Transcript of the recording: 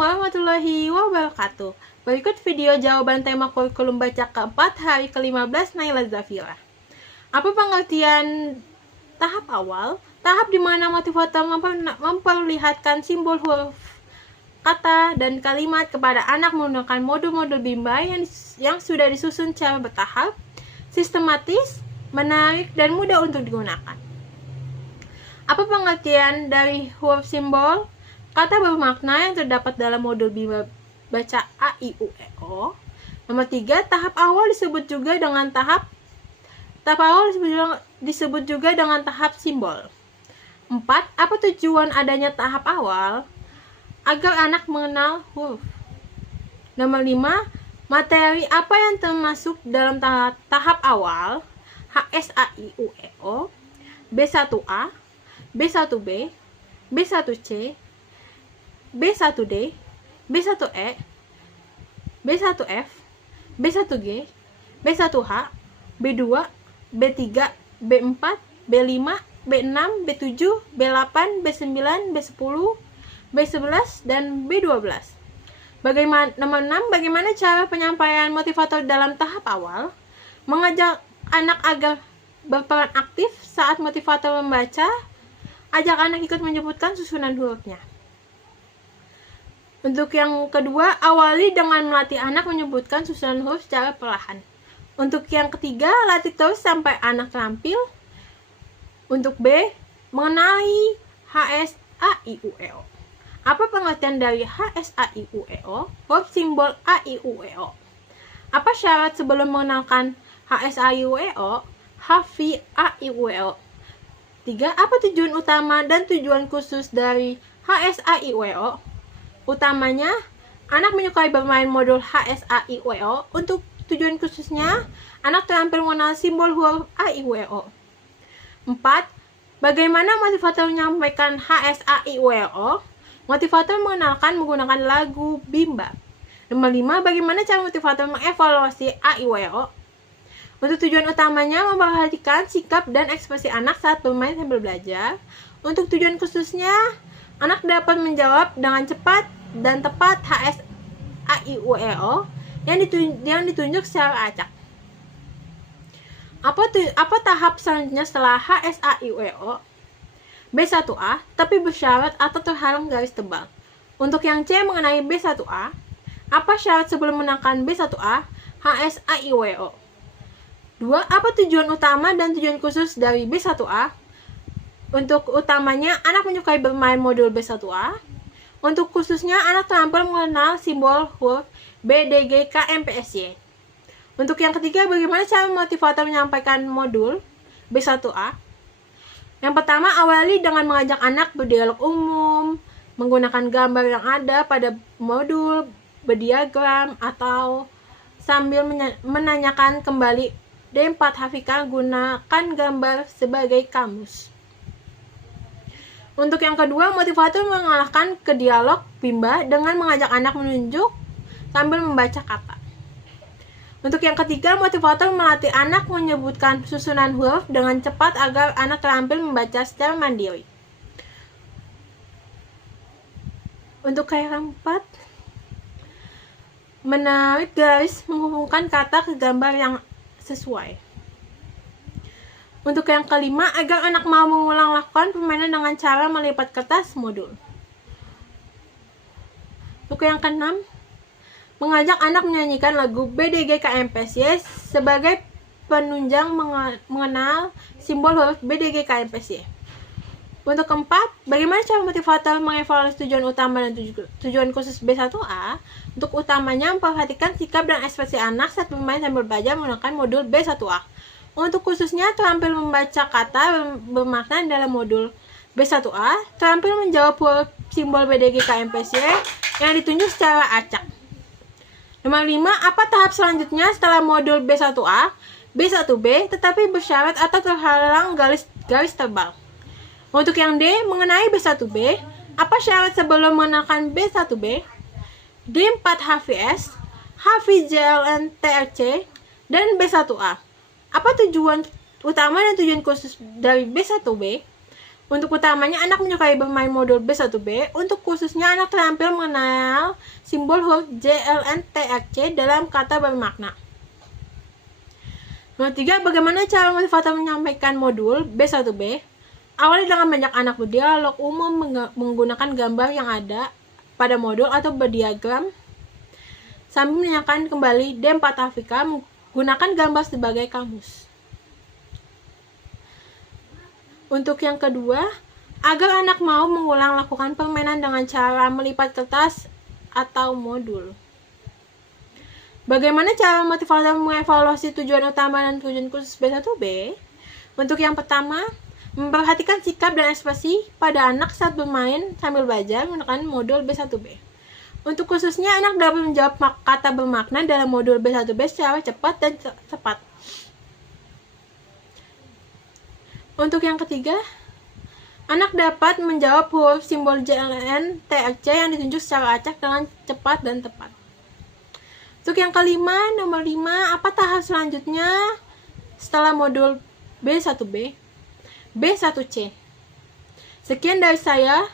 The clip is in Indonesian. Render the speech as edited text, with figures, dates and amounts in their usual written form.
warahmatullahi wabarakatuh. Berikut video jawaban tema kurikulum baca keempat hari ke-15 Naila Zafira. Apa pengertian tahap awal? Tahap di mana motivator memperlihatkan simbol huruf, kata, dan kalimat kepada anak menggunakan modul-modul Bimba yang sudah disusun secara bertahap, sistematis, menarik, dan mudah untuk digunakan. Apa pengertian dari huruf simbol? Kata bermakna yang terdapat dalam modul Bimba baca A, I, U, E, O. Nomor 3, tahap awal disebut juga dengan tahap simbol. 4, apa tujuan adanya tahap awal? Agar anak mengenal huruf. Nomor 5, materi apa yang termasuk dalam tahap awal? H, S, A, I, U, E, O, B1A, B1B, B1C, B1D, B1E, B1F, B1G, B1H, B2, B3, B4, B5, B6, B7, B8, B9, B10, B11, dan B12. Nomor 6, bagaimana cara penyampaian motivator dalam tahap awal? Mengajak anak agar berperan aktif saat motivator membaca. Ajak anak ikut menyebutkan susunan hurufnya. Untuk yang kedua, awali dengan melatih anak menyebutkan susunan huruf secara perlahan. Untuk yang ketiga, latih terus sampai anak terampil. Untuk B, mengenali HS, A, I, U, E, O. Apa pengertian dari HS, A, I, U, E, O? Huruf simbol A, I, U, E, O. Apa syarat sebelum mengenalkan HS, A, I, U, E, O? Hafi, A, I, U, E, O. 3. Apa tujuan utama dan tujuan khusus dari HS, A, I, U, E, O? Utamanya, anak menyukai bermain modul HS, A, I, U, E, O. Untuk tujuan khususnya, anak terampil mengenal simbol huruf A, I, U, E, O. 4. Bagaimana motivator menyampaikan HS, A, I, U, E, O? Motivator mengenalkan menggunakan lagu Bimba. Nomor 5. Bagaimana cara motivator mengevaluasi A, I, U, E, O? Untuk tujuan utamanya, memperhatikan sikap dan ekspresi anak saat bermain sambil belajar. Untuk tujuan khususnya, anak dapat menjawab dengan cepat dan tepat HS, A, I, U, E, O yang ditunjuk secara acak. Apa tahap selanjutnya setelah HS, A, I, U, E, O? B1A, tapi bersyarat atau terhalang garis tebal. Untuk yang C mengenai B1A, apa syarat sebelum menekan B1A, HS, A, I, U, E, O? 2. Apa tujuan utama dan tujuan khusus dari B1A? Untuk utamanya, anak menyukai bermain modul B1A. Untuk khususnya, anak terampil mengenal simbol huruf B, D, G, K, M, P, S, Y. Untuk yang ketiga, bagaimana cara motivator menyampaikan modul B1A? Yang pertama, awali dengan mengajak anak berdialog umum, menggunakan gambar yang ada pada modul, berdiagram, atau sambil menanyakan kembali. D4 Hafika, gunakan gambar sebagai kamus. Untuk yang kedua, motivator mengalahkan ke dialog Bimba dengan mengajak anak menunjuk sambil membaca kata. Untuk yang ketiga, motivator melatih anak menyebutkan susunan huruf dengan cepat agar anak terampil membaca secara mandiri. Untuk yang keempat, menarik garis menghubungkan kata ke gambar yang sesuai. Untuk yang kelima, agar anak mau mengulang lakukan permainan dengan cara melipat kertas modul. Untuk yang keenam, mengajak anak menyanyikan lagu BDG KMPSY sebagai penunjang mengenal simbol huruf BDG KMPSY. Untuk keempat, bagaimana cara motivator mengevaluasi tujuan utama dan tujuan khusus B1A? Untuk utamanya, memperhatikan sikap dan ekspresi anak saat bermain sambil belajar menggunakan modul B1A. Untuk khususnya, terampil membaca kata bermakna dalam modul B1A, terampil menjawab huruf simbol BDG KMPSY yang ditunjuk secara acak. Nomor 5, apa tahap selanjutnya setelah modul B1A, B1B, tetapi bersyarat atau terhalang garis tebal? Untuk yang D, mengenai B1B, apa syarat sebelum mengenalkan B1B? D4 HVS, HVJLN TRC, dan B1A. Apa tujuan utama dan tujuan khusus dari B1B? Untuk utamanya, anak menyukai bermain modul B1B. Untuk khususnya, anak terampil mengenal simbol huruf JLNTRC dalam kata bermakna. Nomor 3, bagaimana cara motivator menyampaikan modul B1B? Awali dengan banyak anak berdialog umum menggunakan gambar yang ada pada modul atau berdiagram sambil menanyakan kembali D4 Afrika menggunakan gambar sebagai kamus. Untuk yang kedua, agar anak mau mengulang lakukan permainan dengan cara melipat kertas atau modul. Bagaimana cara motivator mengevaluasi tujuan utama dan tujuan khusus B1B? Untuk yang pertama, memperhatikan sikap dan ekspresi pada anak saat bermain sambil belajar menggunakan modul B1B. Untuk khususnya, anak dapat menjawab kata bermakna dalam modul B1B secara cepat dan tepat. Untuk yang ketiga, anak dapat menjawab huruf simbol JLN TRC yang ditunjuk secara acak dengan cepat dan tepat. Untuk yang kelima, nomor 5, apa tahap selanjutnya setelah modul B1B? B1C. Sekian dari saya.